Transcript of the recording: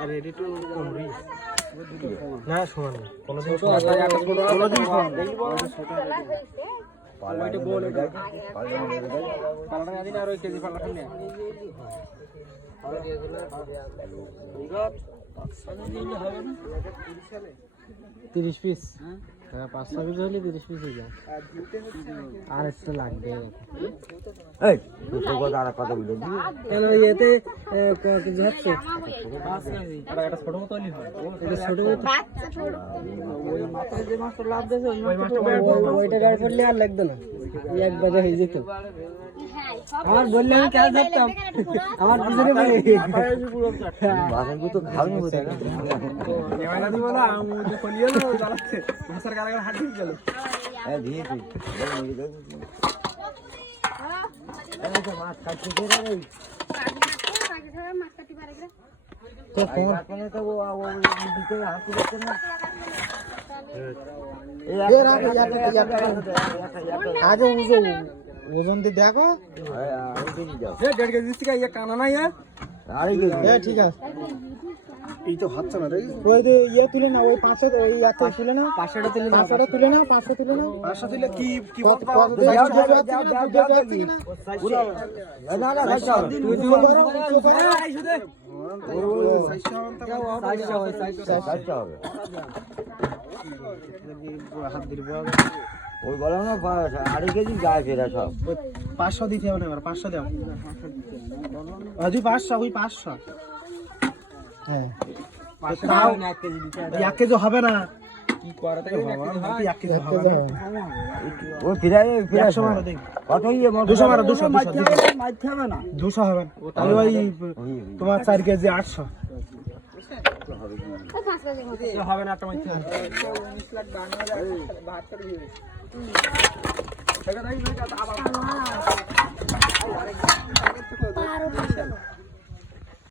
R ready to কমরি না সমান কোনদিন সমান পাল্লাটা বলে দাও পাল্লাটা দিন আর ওই কেজি পাল্লাটা নিয়ে হবে না 30 পিস হ্যাঁ 500 পিস হলে 30 পিস হয়ে যায় আর একটু লাগবে এই তো কথা আর কথা বলে দিই কেন এতে কিছু হচ্ছে এটা ছোট মতো হলি হয় এটা ছোট মতো ওই মাথায় যে মাছটা লাভ দেছে ওই মাছটা ওইটা গাড়ি পড়লে আর লাগবে না এক বাজে হয়ে যেত আমার বললে আমি কেন ধরতাম আমার পিছনে মাছের তো খাওনি বলে এবারে দি বলা আমি তো কলিয়ে না জ্বালাচ্ছে মাছের গালে হাত দিয়ে গেল এই দিয়ে তুই এই তো মাছ কাটতে দে রে মাছ কাটি পারে রে তো কোন আপনি তো ও দিতে হাত দিতে না আজ ওজন দিয়ে দেখো দেড় কেজি থেকে কানা নাই ঠিক আছে এই তো হচ্ছে না ওই যে ইয়ে তুলে না ওই 500 ওই একটা তুলে না 500টা তুলে না 500টা তুলে না 500 তুলে না 500 তুলে কি কি কত না না ভাই তুই দিও এই শুধু হবে হাত দিল ওই বলো না 2.5 কেজি যায় ফেরা সব 500 দিতে হবে না এবার 500 দাও আজ 500 ওই 500 হ্যাঁ 500 না 1 কেজি দিতে 1 কেজি হবে না কি করে থেকে 1 কেজি হবে না ওই ফিরাই 100 মারো দেখ কতই 200 মারো 200 মারতে হবে না 200 হবে তাহলে ওই তোমার 4 কেজি 800 হবে না একটা মাইতে 19 লাখ 72,000 72 টাকা নাই আবার